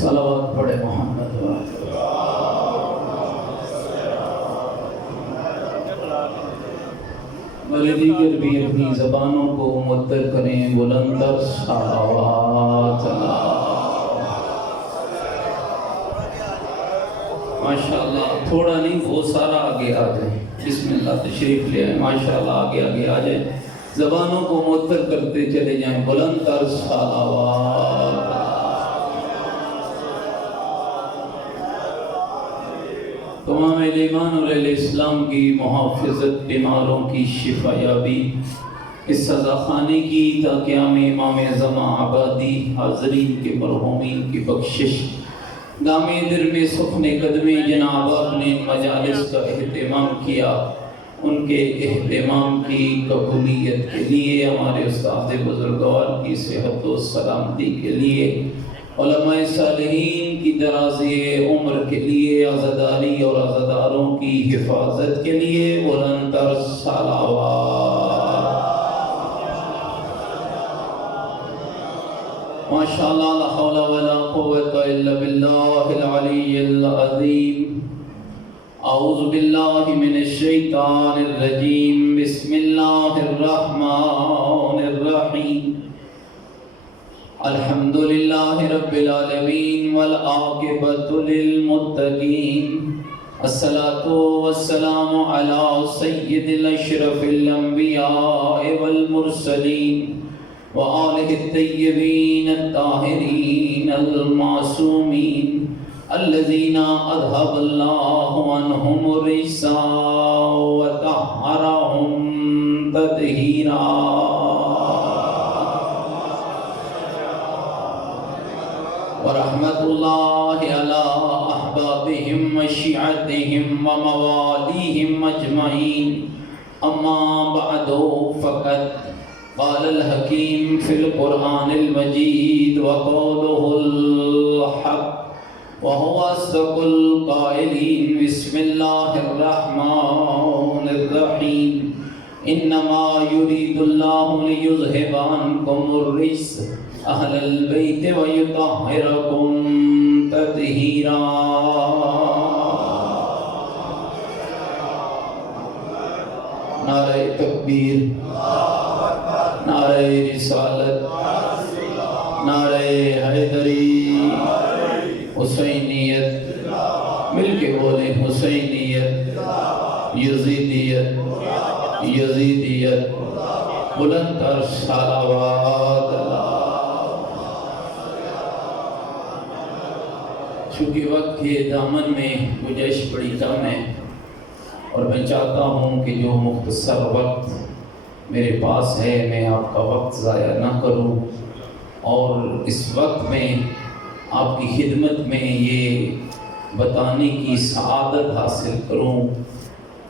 صلوات پڑھے محمد بلے دیگر بھی اپنی زبانوں کو معطر کریں بلند تر صلوات ماشاءاللہ تھوڑا نہیں وہ سارا آگے آ جائے بسم اللہ تشریف لے آئیں ماشاءاللہ آگے آگے آ جائیں زبانوں کو معطر کرتے چلے جائیں بلند تر صلوات تمام ایمان اور اہل اسلام کی محافظت بیماروں کی شفا یابی اس سزا خانے کی تا قیام امام زمان آبادی حاضرین کے مرحومین کی بخشش دامِ در میں سخن قدمیں جناب آپ نے مجالس کا اہتمام کیا ان کے اہتمام کی قبولیت کے لیے ہمارے استاد بزرگوار کی صحت و سلامتی کے لیے علماء صالحین کی درازِ عمر کے لیے عزاداری اور عزاداروں کی حفاظت کے لیے بلند تر صلوات ماشاءاللہ لا حول ولا قوة الا باللہ العلی العظیم اعوذ باللہ من الشیطان الرجیم بسم اللہ الرحمن الرحیم الحمدللہ رب العالمین والعاقبۃ للمتقین الصلاة والسلام علی سید الاشرف الانبیاء والمرسلین وآلہ الطیبین الطاہرین المعصومین الذین اذهب اللہ عنہم الرجس وطہرہم تطہیرا ورحمت اللہ علی احبابہم وشیعتہم وموالیہم اجمعین اما بعد فقط قال الحکیم فی القرآن المجید وقوله الحق وهو اصدق القائلین بسم اللہ الرحمن الرحیم انما یرید اللہ لیذہب عنکم الرجس اہل البیت ویطہرکم تطہیرا نعرہ تکبیر نعرہ رسالت نعرہ حیدری حسینیت مل کے بولیں حسینیت یزیدیت یزیدیت بلند تر صلوات چونکہ وقت کے دامن میں گنجائش بڑی کم ہے اور میں چاہتا ہوں کہ جو مختصر وقت میرے پاس ہے میں آپ کا وقت ضائع نہ کروں اور اس وقت میں آپ کی خدمت میں یہ بتانے کی سعادت حاصل کروں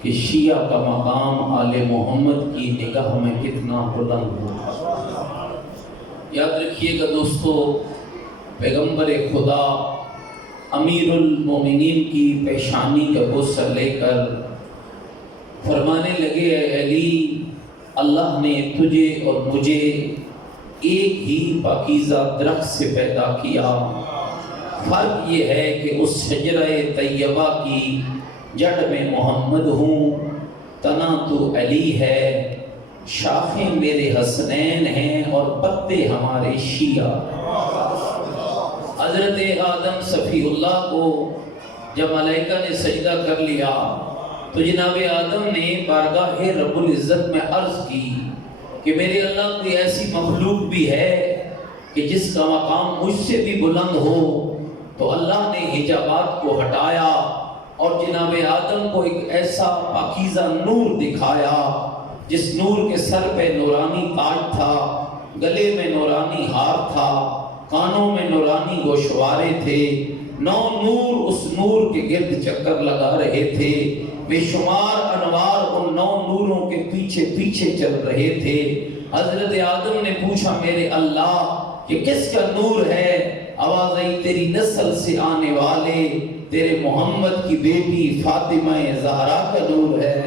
کہ شیعہ کا مقام آل محمد کی نگاہ میں کتنا بلند ہو۔ یاد رکھیے گا دوستو، پیغمبر خدا امیر المومنین کی پیشانی کا بوسہ لے کر فرمانے لگے اے علی، اللہ نے تجھے اور مجھے ایک ہی پاکیزہ درخت سے پیدا کیا، فرق یہ ہے کہ اس شجرہ طیبہ کی جڑ میں محمد ہوں، تنا تو علی ہے، شاخیں میرے حسنین ہیں اور پتے ہمارے شیعہ۔ حضرت آدم صفی اللہ کو جب ملائکہ نے سجدہ کر لیا تو جناب آدم نے بارگاہ رب العزت میں عرض کی کہ میرے اللہ کوئی ایسی مخلوق بھی ہے کہ جس کا مقام مجھ سے بھی بلند ہو، تو اللہ نے حجابات کو ہٹایا اور جناب آدم کو ایک ایسا پاکیزہ نور دکھایا جس نور کے سر پہ نورانی تاج تھا، گلے میں نورانی ہار تھا، کانوں میں نورانی گوشوارے تھے، 9 نور اس نور کے گرد چکر لگا رہے تھے، بے شمار انوار ان 9 نوروں کے پیچھے پیچھے چل رہے تھے۔ حضرت آدم نے پوچھا میرے اللہ کہ کس کا نور ہے؟ آواز آئی تیری نسل سے آنے والے تیرے محمد کی بیٹی فاطمہ زہرا کا نور ہے۔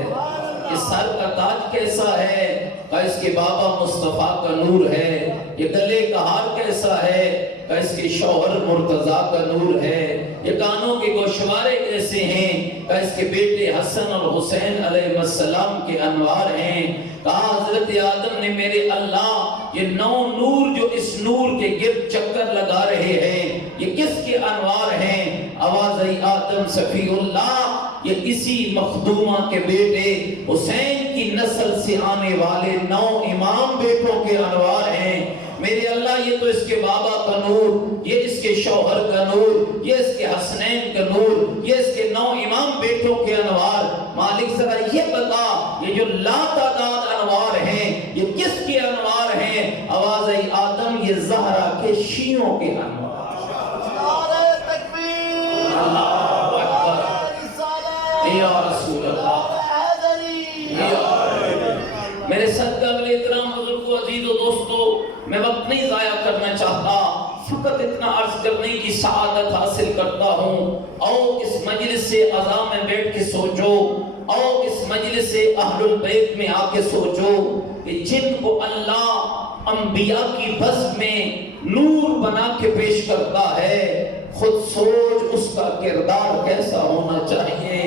یہ سر کا تاج کیسا ہے؟ کہ اس کے بابا مصطفیٰ کا نور ہے، یہ گلے کا ہار کیسا ہے کہ اس کے شوہر مرتضیٰ کا نور ہے، یہ کانوں کے گوشوارے کیسے ہیں کہ اس کے بیٹے حسن اور حسین علیہ السلام کے انوار ہیں۔ کہا حضرت آدم نے میرے اللہ یہ 9 نور جو اس نور کے گرد چکر لگا رہے ہیں یہ کس کے انوار ہیں؟ آواز آئی آدم صفی اللہ یہ کسی مخدومہ کے بیٹے حسین کی نسل سے آنے والے 9 امام بیٹوں کے انوار ہیں۔ میرے اللہ یہ تو اس کے بابا کا نور، یہ اس کے شوہر کا نور، یہ اس کے حسنین کا نور، یہ اس کے 9 امام بیٹوں کے انوار۔ مالک ذرا یہ بتا یہ جو لا تعداد انوار ہیں یہ کس کے انوار ہیں؟ آواز آئی آدم یہ زہرا کے شیعوں کے انوار۔ نعرہ تکبیر، اللہ اکبر، یا رسول اللہ، میرے صدقہ ملے احترام حضور کو عزیز و دوستو، میں وقت نہیں ضائع کرنا چاہتا، فقط اتنا عرض کرنے کی سعادت حاصل کرتا ہوں۔ آؤ اس مجلس سے عزا میں بیٹھ کے سوچو، آؤ اس مجلس سے اہل البیت میں آ کے سوچو کہ جن کو اللہ انبیاء کی بزم میں نور بنا کے پیش کرتا ہے، خود سوچ اس کا کردار کیسا ہونا چاہیے،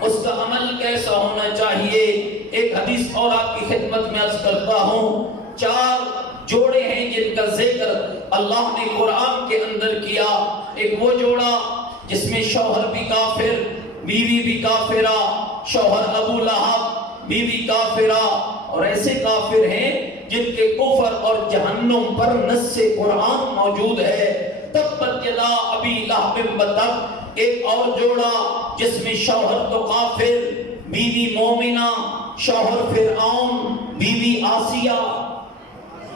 اس کا عمل کیسا ہونا چاہیے۔ ایک حدیث اور آپ کی خدمت میں عرض کرتا ہوں، 4 جوڑے ہیں جن کا ذکر اللہ نے قرآن کے اندر کیا۔ ایک وہ جوڑا جس میں شوہر بھی کافر، بیوی بھی کافرہ، شوہر ابو لہب، بیوی کافرہ، اور ایسے کافر ہیں جن کے کفر اور جہنم پر نص قرآن موجود ہے۔ تبت یدا ابی لہب وتب، ایک اور جوڑا جس میں شوہر تو کافر، بیوی مومنہ، شوہر فرعون، بیوی آسیہ۔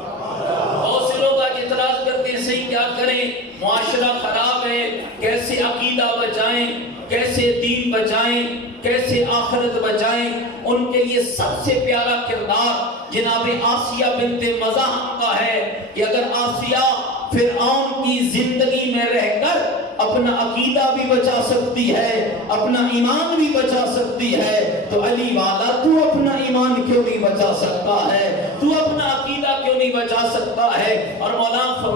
بہت سے لوگ آج اعتراض کرتے ہیں صحیح کیا کریں، معاشرہ خراب ہے، کیسے عقیدہ بچائیں، کیسے دین بچائیں، کیسے آخرت بچائیں۔ ان کے لیے سب سے پیارا کردار جناب آسیہ بنت مزاحم کا ہے کہ اگر آسیہ فرعون کی زندگی میں رہ کر اپنا عقیدہ بھی بچا سکتی ہے، اپنا ایمان بھی بچا سکتی ہے، تو علی والا تو اپنا ایمان کیوں نہیں بچا سکتا ہے، تو اپنا عقیدہ کیوں نہیں بچا سکتا ہے؟ اور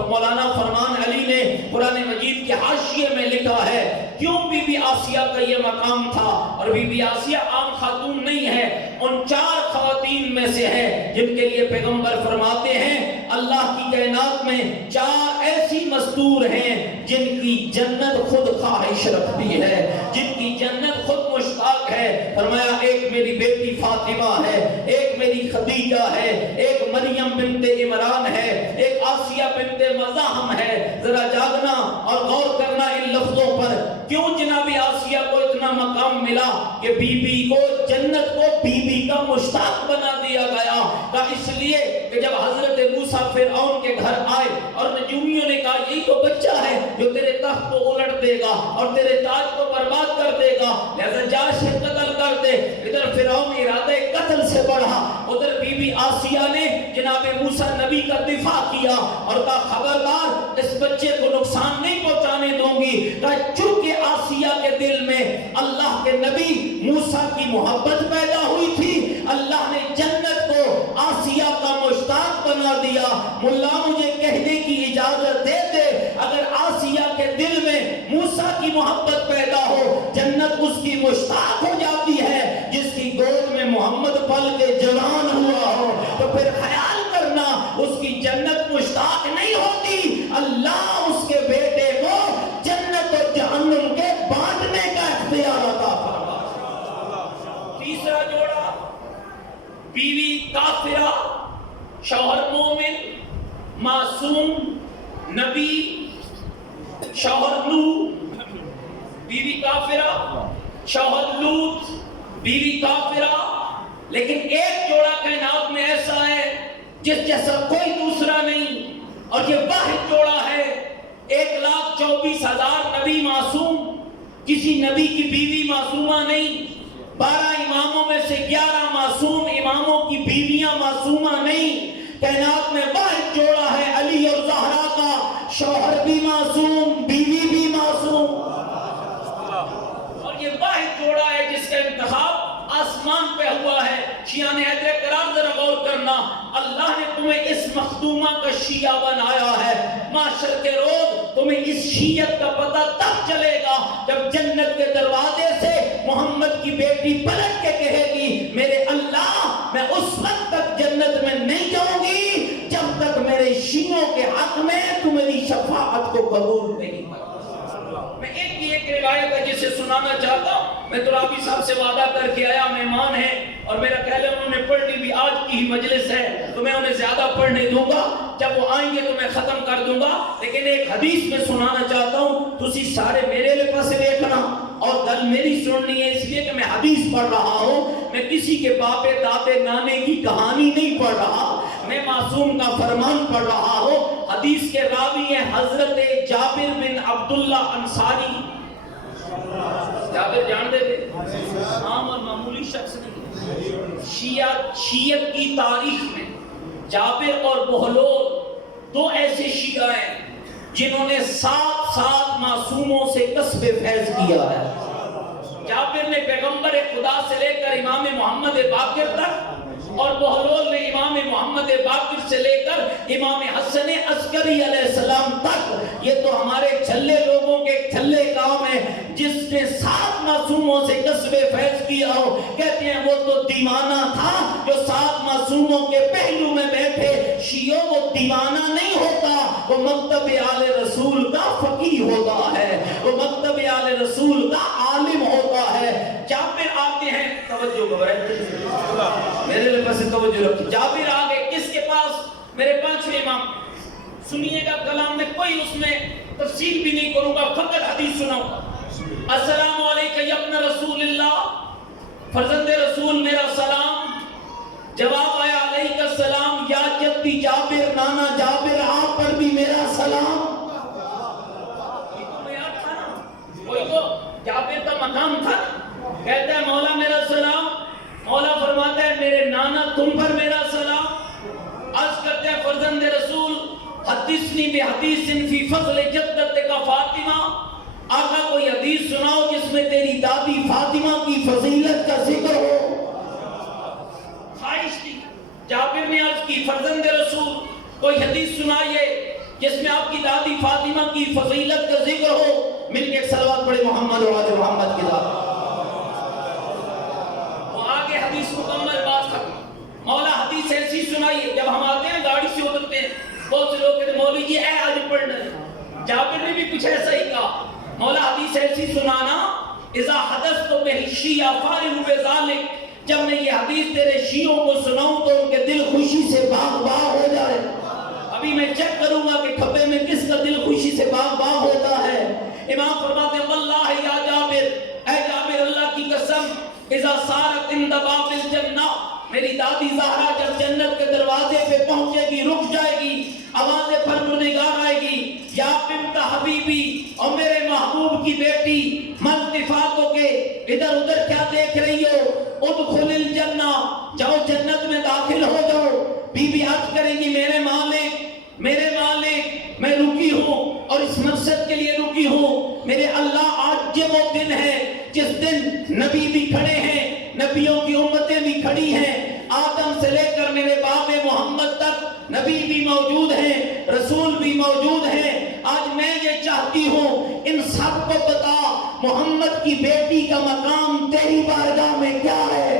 مولانا فرمان علی نے قرآن مجید کے حاشیے میں لکھا ہے کیوں بی بی آسیہ کا یہ مقام تھا، اور بی بی آسیہ عام خاتون نہیں ہے، ان 4 خواتین میں سے ہے جن کے لیے پیغمبر فرماتے ہیں اللہ کی کائنات میں 4 ایسی مستور ہیں جن کی جنت خود خواہش رکھتی ہے، جن کی جنت خود مشتاق ہے۔ فرمایا ایک میری بیٹی فاطمہ ہے، ایک میری خدیجہ ہے، ایک مریم بنت عمران ہے، ایک آسیہ بنت مزاحم ہے۔ ذرا جاگنا اور غور کرنا ان لفظوں پر، کیوں جناب آسیہ کو اتنا مقام ملا کہ بی بی کو جنت کو بی بی کا مشتاق بنا دیا گیا؟ کہ اس لیے کہ جب حضرت موسیٰ فرعون کے گھر آئے اور نجومیوں نے کہا یہی تو بچہ ہے جو تیرے تخت کو الٹ دے گا اور تیرے تاج کو برباد کر دے گا، لہذا جا سے قتل کر دے۔ ادھر فرعون ارادہ قتل سے بڑھا، ادھر بی بی آسیہ نے جناب موسیٰ نبی کا دفاع کیا اور کہا خبردار اس بچے کو نقصان نہیں پہنچانے دوں گی۔ کہا چونکہ آسیہ کے دل میں اللہ کے نبی موسیٰ کی محبت پیدا ہوئی تھی، اللہ نے جنت کو آسیہ کا مشتاق بنا دیا۔ ملا مجھے کہنے کی اجازت دے دے، اگر آسیہ کے دل میں موسیٰ کی محبت پیدا ہو، جنت اس کی مشتاق ہو جاتی ہے۔ جس کی گود میں محمد پل کے جوان ہوا ہو تو پھر خیال کرنا اس کی جنت مشتاق نہیں ہوتی۔ اللہ اس کے بیٹے کو جنت اور جہنم کے بانٹنے کا اختیار عطا فرما۔ تیسرا جوڑا بیوی کافرہ، شوہر مومن معصوم نبی، شوہر نوح، بیوی کافرہ، شوہر لوط، بیوی کافرہ۔ لیکن ایک جوڑا کائنات میں ایسا ہے جس جیسا کوئی دوسرا نہیں، اور یہ واحد جوڑا ہے۔ 1,24,000 نبی معصوم، کسی نبی کی بیوی معصومہ نہیں۔ 12 اماموں میں سے 11 معصوم اماموں کی بیویاں معصومہ نہیں۔ کائنات میں واحد جوڑا ہے علی اور زہرا کا، شوہر بھی معصوم، بیوی بھی معصوم، اور یہ واحد جوڑا ہے جس کا انتخاب آسمان پہ ہوا ہے۔ شیعہ نے حیدر کرام ذرا غور کرنا، اللہ نے تمہیں اس مخدومہ کا شیعہ بنایا ہے۔ معاشر کے روز تمہیں اس شیعت کا پتہ تب چلے گا جب جنت کے دروازے سے محمد کی بیٹی پلٹ کے کہے گی میرے اللہ میں اس وقت تک جنت میں نہیں جاؤں گی جب تک میرے شیعوں کے حق میں تو میری شفاعت کو قبول نہیں کرتا۔ میں ایک روایت ہے جسے سنانا چاہتا ہوں۔ میں ترابی صاحب سے وعدہ کر کے آیا، مہمان ہیں اور میرا خیال ہے انہوں نے پڑھنی بھی آج کی ہی مجلس ہے تو میں انہیں زیادہ پڑھنے دوں گا، جب وہ آئیں گے تو میں ختم کر دوں گا، لیکن ایک حدیث میں سنانا چاہتا ہوں، تسی سارے میرے لئے پاس دیکھنا اور گل میری سننی ہے، اس لیے کہ میں حدیث پڑھ رہا ہوں، میں کسی کے باپے دادے نانے کی کہانی نہیں پڑھ رہا، میں معصوم کا فرمان پڑھ رہا ہوں۔ حدیث کے راوی ہیں حضرت جابر بن عبداللہ انصاری۔ جابر جان دے عام اور معمولی شخص نہیں، شیعت کی تاریخ میں جابر اور بہلول دو ایسے شیعہ ہیں جنہوں نے 7 معصوموں سے کسب فیض کیا ہے۔ جابر نے پیغمبر خدا سے لے کر امام محمد باقر تک اور بہلول نے امام محمد باقر سے لے کر امام حسن عسکری علیہ السلام تک، یہ تو ہمارے چھلے لوگوں کے چھلے کام ہے۔ جس نے 7 معصوموں سے کسب فیض کیا ہو کہتے ہیں وہ تو دیوانہ تھا جو 7 معصوموں کے پہلو میں بیٹھے۔ شیعوں وہ دیوانہ نہیں ہوتا، وہ مکتب آل رسول کا فقیہ ہوتا ہے، وہ مکتب آل رسول کا عالم ہوتا ہے۔ جابر آتے ہیں، توجہ میرے لئے پاس توجہ رکھیں، جابر آگے کس کے پاس؟ میرے 5ویں امام۔ سنیے گا کلام میں کوئی اس میں تفصیل بھی نہیں کروں گا، فقط حدیث سناؤں گا۔ السلام علیکم یا ابن رسول اللہ، فرزند رسول میرا سلام۔ جواب آیا علیکہ السلام یا جدی جابر، نانا جابر آپ پر بھی میرا سلام۔ یہ تو میں یاد تھا نا، کوئی تو جابر کا مقام تھا، کہتا ہے مولا میرا سلام، مولا فرماتا ہے میرے نانا تم پر میرا سلام۔ عرض کرتے ہیں فرزند رسول حدثنی بحدیث فی فضل جدت کا فاطمہ، آقا کوئی حدیث سناؤ جس میں تیری دادی فاطمہ کی فضیلت کا ذکر ہو۔ خواہش تھی، جابر نے عرض کی فرزند رسول کوئی حدیث سنائیے جس میں آپ کی دادی فاطمہ کی فضیلت کا ذکر ہو۔ مل کے صلوات پڑھے محمد و آل محمد کی ذات۔ حدیث مکمل بات ختم، مولا حدیث ایسی سنائیے۔ جب ہم آتے ہیں گاڑی سے اترتے ہیں بہت سے لوگ کہتے ہیں مولوی جی اے آج پڑھنا ہے، جابر نے بھی کچھ ایسا ہی کہا، مولا حدیث ایسی سنانا اذا حدث تو بہ شیعہ فارغ بذالک، جب میں یہ حدیث تیرے شیعوں کو سناؤں تو ان کے دل خوشی سے باغ باغ ہو جائے۔ ابھی میں چیک کروں گا کہ کھپے میں کس کا دل خوشی سے باغ باغ ہوتا ہے۔ امام فرماتے ہیں واللہ یا جابر، اے جابر اللہ کی قسم، اذا صارت عند باب الجنہ، میری دادی زہرا جب جنت کے دروازے پہ پہنچے گی رک جائے گی، آواز پروردگار آئے گی یا بنت حبیبی، اور میرے محبوب کی بیٹی، ملتفاتوں کے ادھر ادھر کیا دیکھ رہی ہو، ادخل الجنہ، جاؤ جنت میں داخل ہو جاؤ۔ بی بی عرض کریں گی میرے مالک میں رکی ہوں اور اس مقصد کے لیے رکی ہوں میرے اللہ، آج یہ وہ دن ہے جس دن نبی بھی کھڑے ہیں، نبیوں کی امتیں بھی کھڑی ہیں، آدم سے لے کر میرے باپ محمد تک نبی بھی موجود ہیں، رسول بھی موجود ہیں۔ آج میں یہ چاہتی ہوں ان سب کو بتا محمد کی بیٹی کا مقام تیری بارگاہ میں کیا ہے۔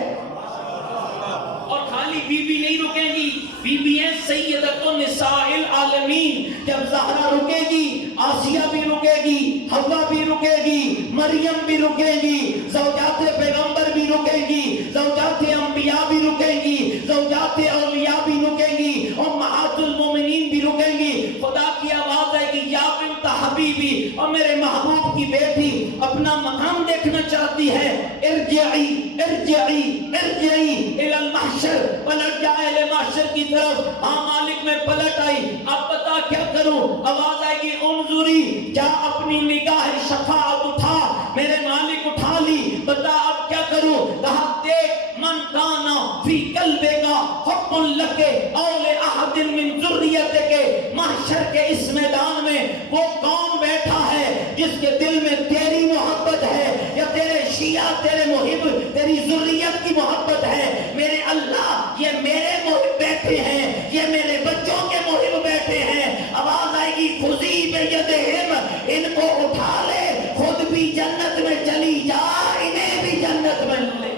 اور خالی بی بی نہیں رکیں گی، بی بی ہیں سیدۃ النساء العالمین، جب زہرا رکے گی آسیہ بھی رکے گی، حوا بھی رکے گی، مریم بھی رکے گی، زوجات پیغمبر بھی رکے گی، زوجات انبیاء بھی رکے گی، زوجات اولیاء بھی رکے گی، امہات المومنین بھی رکیں گی۔ خدا کی آواز ہے کہ یا بنت حبیبی، اور میرے محبوب کی بیٹی اپنا مقام دیکھنا چاہتی ہے، ارجعی ارجعی ارجعی الی المحشر، پلٹ جائے الی محشر کی طرف۔ ہاں مالک میں پلٹ آئی، اب بتا کیا کروں؟ آواز آئے گی انظری، جا اپنی نگاہ شفاعت اٹھا، میرے مالک اٹھا لی، بتا اب کیا کروں؟ کہا دیکھ من کانا فی قلبک حب لک او لاحد من ذریتک، محشر کے اس میدان میں وہ کون بیٹھا ہے جس کے دل میں تیری محبت ہے، یا تیرے شیعہ تیرے محب تیری ذریت کی محبت ہے میرے اللہ، یہ میرے محب بیٹھے ہیں، یہ میرے بچوں کے محب بیٹھے ہیں۔ آواز آئے گی خذی بیدہم، ان کو اٹھا لے، خود بھی جنت میں چلی جا، انہیں بھی جنت میں لے۔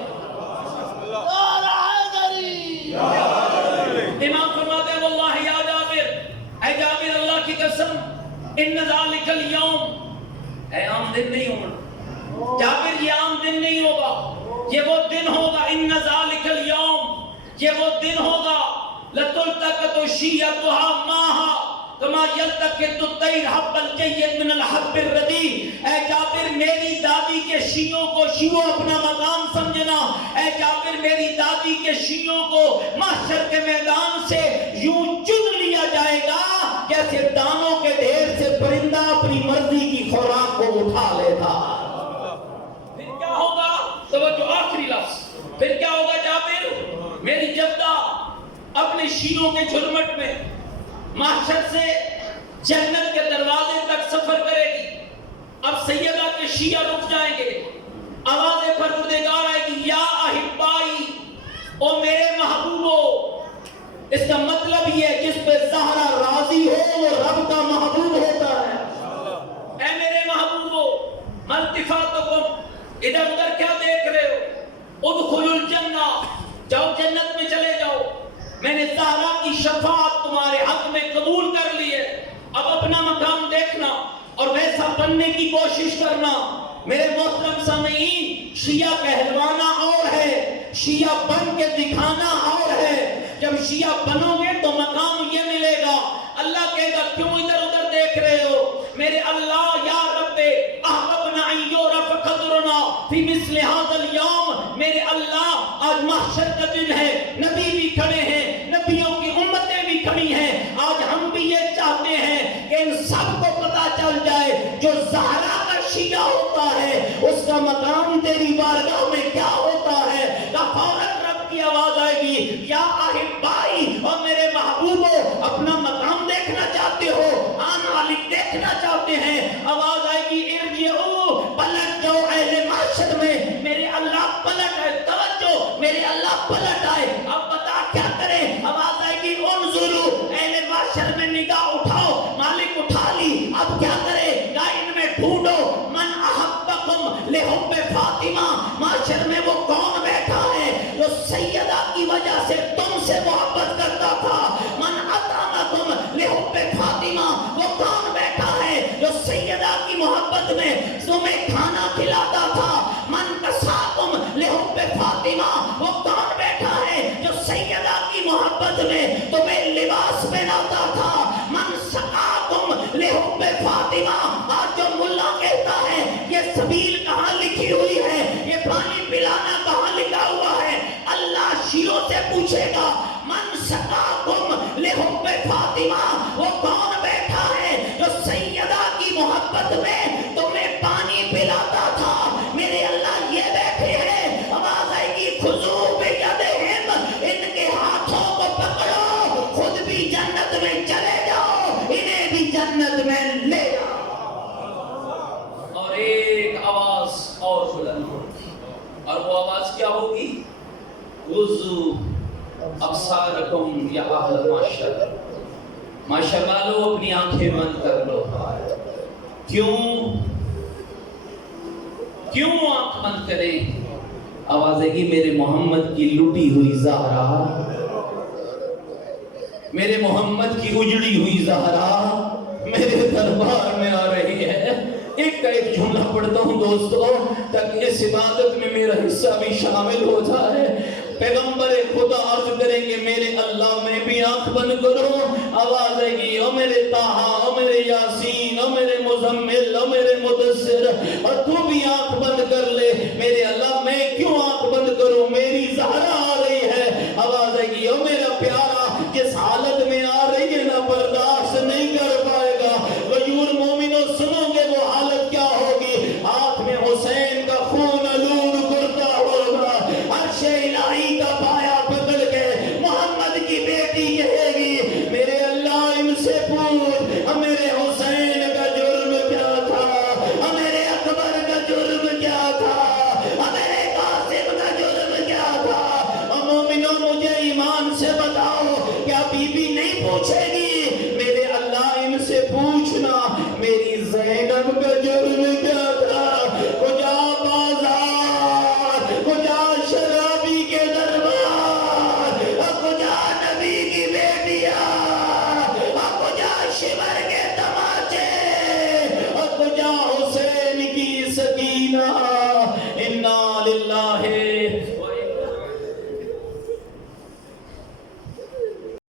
امام فرماتے ہیں واللہ یا جابر، اے جابر اللہ کی قسم، ان ذالک اليوم، اے عام دن نہیں ہوگا جابر، یہ عام دن نہیں ہوگا، یہ وہ دن ہوگا، ان ذالک اليوم، یہ وہ دن ہوگا، لتلتقط شیعتها معها کما یلتقط الطیر حب الجید من الحب الردی۔ اے جابر میری دادی کے شیعوں کو، شیعوں اپنا مقام سمجھنا، اے جابر میری دادی کے شیعوں کو محشر کے میدان سے یوں چن لیا جائے گا جیسے دانوں کے ڈھیر سے پرندہ اپنی مرضی کی خوراک کو اٹھا لیتا۔ پھر کیا ہوگا؟ توجہ آخری لفظ، پھر کیا ہوگا جابر؟ میری جدہ اپنے شیعوں کے جھرمٹ میں محشر سے جنت کے دروازے تک سفر کرے گی۔ اب سیدہ کے شیعہ رک جائیں گے، آواز پروردگار آئے گی یا احبائی، او میرے محبوبو۔ اس کا مطلب یہ ہے جس پہ زہرا راضی ہو وہ رب کا محبوب ہوتا ہے۔ اے میرے محبوبو، ملتفاتکم، ادھر ادھر کیا دیکھ رہے ہو؟ ادخلوا الجنہ، جاؤ جنت میں چلے جاؤ، میں نے زہرا کی شفاعت تمہارے حق میں قبول کر لی ہے۔ اب اپنا مقام دیکھنا اور ویسا بننے کی کوشش کرنا۔ میرے محترم سامعین، شیعہ کہلوانا اور ہے، شیعہ بن کے دکھانا اور ہے۔ جب شیعہ بنو گے تو مقام یہ ملے گا، اللہ کہے گا کیوں ادھر ادھر دیکھ رہے ہو؟ میرے اللہ یا رب احببنا ان یعرف قدرنا فی مثل ھذا الیوم، میرے اللہ آج محشر کا دن ہے، نبی بھی کھڑے ہیں، نبیوں کی امتیں بھی کھڑی ہیں، آج ہم بھی یہ چاہتے ہیں کہ ان سب کو پتا چل جائے جو زہرا کا شیعہ ہوتا ہے اس کا مقام تیری بارگاہ میں کیا ہوتا ہے۔ فوراً رب کی آواز آئے گی یا احبائی، اور میرے محبوبو اپنا مقام دیکھنا چاہتے ہو، آن والی دیکھنا چاہتے ہیں، آواز آئے گی ارجعو، پلٹ جاؤ اہل محشر میں، میرے اللہ پلٹ آئے، توجہ میرے اللہ پلٹ آئے۔ اب بتا کیا کرے؟ آواز آئے گی انظرو، اہل محشر میں نگاہ اٹھاؤ، مالک اٹھا لی، اب کیا کرے؟ ان میں ڈھونڈو من احبکم لحب فاطمہ، محشر میں وہ کون بیٹھا ہے جو سیدہ کی وجہ سے تم سے محبت کرتا تھا؟ من اطعمکم لحب فاطمہ، وہ کون بیٹھا ہے جو سیدہ کی محبت میں تمہیں کھانا کھلاتا تھا؟ من کساکم لحب فاطمہ، وہ کون بیٹھا ہے جو سیدہ کی محبت میں تمہیں لباس پہناتا تھا؟ من سقاکم لحب فاطمہ، آج جو ملا کہتا ہے یہ سبیل کہاں لکھی ہوئی ہے، یہ پانی پلانا کہاں لکھا ہوا ہے، اللہ شیعوں سے پوچھے گا من سقاکم لحب فاطمہ، وہ کون بیٹھا ہے جو سیدہ کی محبت میں تمہیں پانی پلاتا تھا؟ میرے اللہ یہ بیٹھے ہیں، آواز آئے گی خذو بیدہم، ان کے ہاتھوں کو پکڑو، خود بھی جنت میں چلے جاؤ، انہیں بھی جنت میں لے جاؤ۔ اور ایک آواز اور بلند ہوگی، اور وہ آواز کیا ہوگی؟ غضوا ابصارکم یا اہل معشر، معشر والو اپنی آنکھیں بند کر لو۔ کیوں آنکھ بند کریں؟ آواز ہے کہ میرے محمد کی لٹی ہوئی زہرا، میرے محمد کی اجڑی ہوئی زہرا میرے دربار میں آ رہی ہے۔ ایک کا ایک جملہ پڑھتا ہوں دوستو تاکہ اس عبادت میں میرا حصہ بھی شامل ہو جائے۔ پیغمبر خدا عرض کریں گے میرے اللہ میں بھی آنکھ بند کرو، آواز آئے گی او میرے طٰہٰ، او میرے یاسین، او میرے مزمل، او میرے مدثر، اور تو بھی آنکھ بند کر لے۔ میرے اللہ میں کیوں آنکھ بند کروں؟ میری زہرا آ رہی ہے، آواز آئے گی او میرا پیارا، جس حالت میں آ رہی ہے نہ برداشت نہیں کر پائے گا۔ غیور مومنوں سنو گے وہ حالت کیا ہوگی؟ ہاتھ میں حسین کا خون آلود کرتا ہوگا، عرش الہی کا پایا پکڑ کے محمد کی بیٹی کہے گی میرے اللہ ان سے پوچھ میرے حسین کا جرم کیا تھا، میرے اکبر کا جرم کیا تھا، میرے للہ